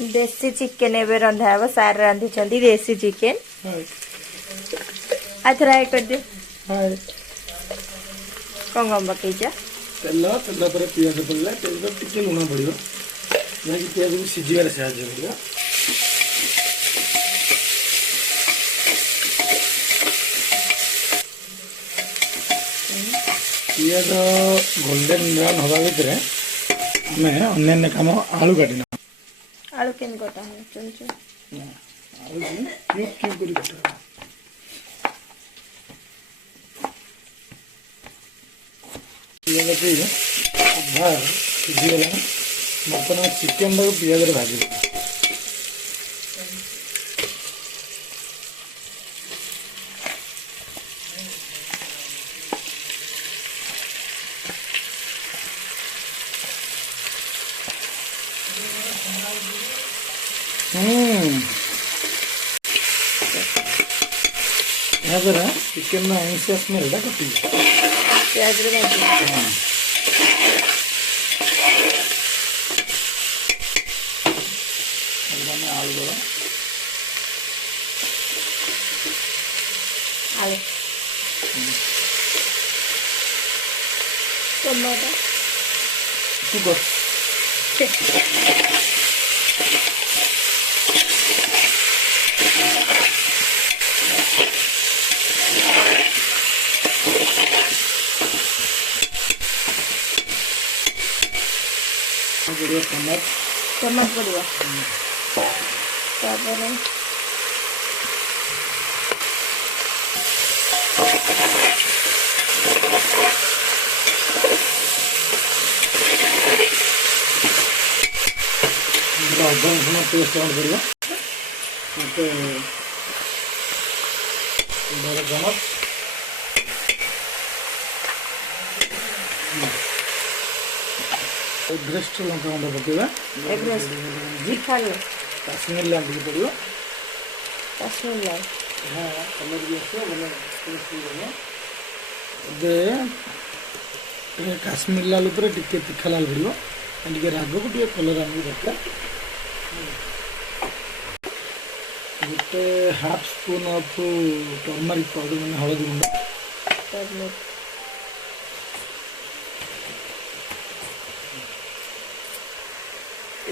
देसी चिकेन एबे रंधा हे सार रांधी चंदी देसी चिकेन आ ट्राई कर दे हाय कौन कौन पकईचा तेल तेल पर पियाज पड़ला तेल टिके लुण पड़ो जहाँकि पियाज को सीझार साहय कर पियाज गोल्डन ब्राउन हवा भितर आम अन्य कम आलू काटना आलू केन कटा है चुन चुन आलू क्यूब क्यूब कर काटा पियाज अधा सीझीगला बर्तमान चिकेन टाक पियाज भाजी यहाँ चिकेन आइंसिया स्मेल कटि प्याज रे भाजी आलू आलू टमाटो तू कर टमाट पड़ियो तापर पेस्ट ऐड कर एग्रेस्ट लंका गुंड पकेगा काश्मीर लाल टे पड़ो काश्मीर लाल हाँ कलर भी आस काश्मीर लाल टे तीखा लाल पड़ो टे राग को टे कलर आम दरकार गोटे half spoon of turmeric powder मैंने हलदी गुंड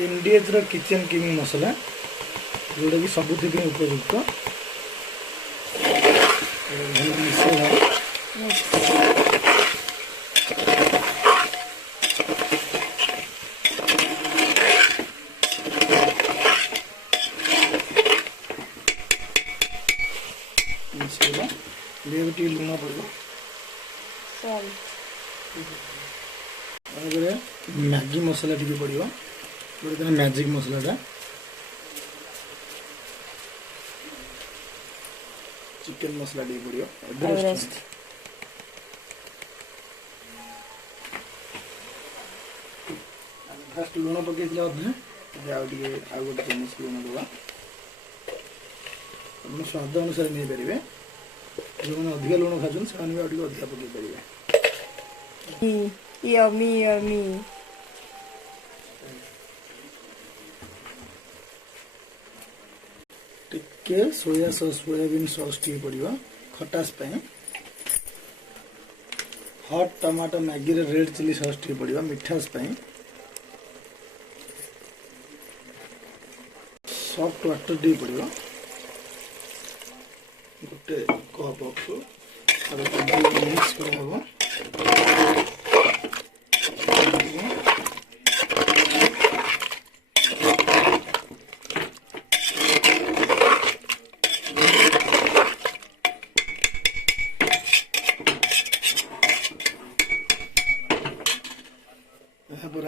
एमडीएच रो किचन किंग मसला जोटा कि सबुथि उपयुक्त लुण पड़ो मैगी मसला टी पड़ो गोटे मैजिक मसलाटा चिकेन मसला टी पड़ो एवरेस्ट फास्ट लुण पकई अधा आउ गोटे चमच लुण दवा अपना स्वाद अनुसार नहीं पारे जो मैंने अधिक लुण खाचन से अधिक पकई पारे यमी यमी टिके सोया सॉस सोयाबीन सॉस टी पड़ो खटास hot tomato Maggi red chilli sauce टी पड़ो मिठास सॉफ्ट वाटर टी पड़ो गोटे कप मिक्स कर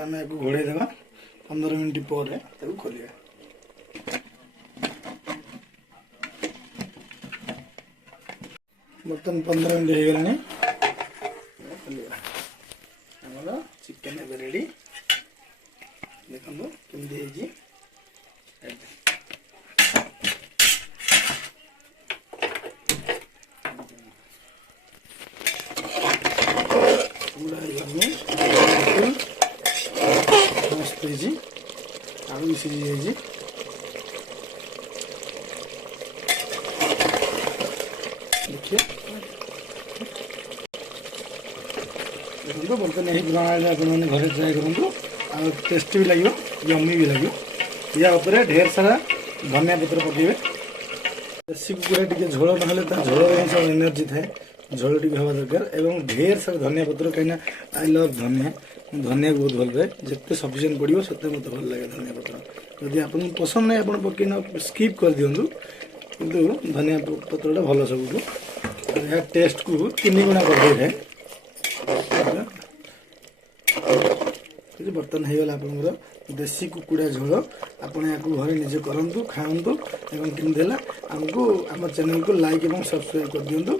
आम घोड़े देवा 15 मिनट पर खोलिया बर्तन 15 मिनट हो गलानी खोलिया चिकेन एवं रेडी देखो केमती मस्त आलू भी सीझी जाइए ଦେଖନ୍ତୁ ବର୍ତ୍ତମାନ ଏହି ପ୍ରଣାଳୀରେ ଆପଣମାନେ ଘରେ ଟ୍ରାଏ କରନ୍ତୁ ଆଉ ଟେଷ୍ଟି ବି ଲାଗିବ ଯମି ବି ଲାଗିବ। ୟା ଉପରେ ଢେର ସାରା ଧନିଆ ପତ୍ର ପକାଇବେ। ଦେଶୀ କୁକୁଡ଼ା ଟିକେ ଝୋଳ ନହେଲେ ତା ଝୋଳରେ ହିଁ ସବୁ ଏନର୍ଜି ଥାଏ, ଝୋଳ ଟିକେ ହେବା ଦରକାର ଏବଂ ଢେର ସାରା ଧନିଆ ପତ୍ର କାହିଁକିନା ଆଇ ଲଭ୍ ଧନିଆ, ମୁଁ ଧନିଆକୁ ବହୁତ ଭଲ ପାଏ। ଯେତେ ସଫିସିଏଣ୍ଟ ପଡ଼ିବ ସେତେ ମୋତେ ଭଲ ଲାଗେ ଧନିଆ ପତ୍ର। ଯଦି ଆପଣଙ୍କୁ ପସନ୍ଦ ନାହିଁ ଆପଣ ପକେଇ ସ୍କିପ୍ କରିଦିଅନ୍ତୁ, କିନ୍ତୁ ଧନିଆ ପତ୍ରଟା ଭଲ ସବୁଠୁ। ଏହା ଟେଷ୍ଟକୁ 3 ଗୁଣା କରିଦେଇଥାଏ। ବର୍ତ୍ତମାନ ହେଇଗଲା ଆପଣଙ୍କର ଦେଶୀ କୁକୁଡ଼ା ଝୋଳ। ଆପଣ ୟାକୁ ଘରେ ନିଜେ କରନ୍ତୁ, ଖାଆନ୍ତୁ ଏବଂ କେମିତି ହେଲା ଆମକୁ ଆମ ଚ୍ୟାନେଲକୁ ଲାଇକ୍ ଏବଂ ସବସ୍କ୍ରାଇବ୍ କରିଦିଅନ୍ତୁ।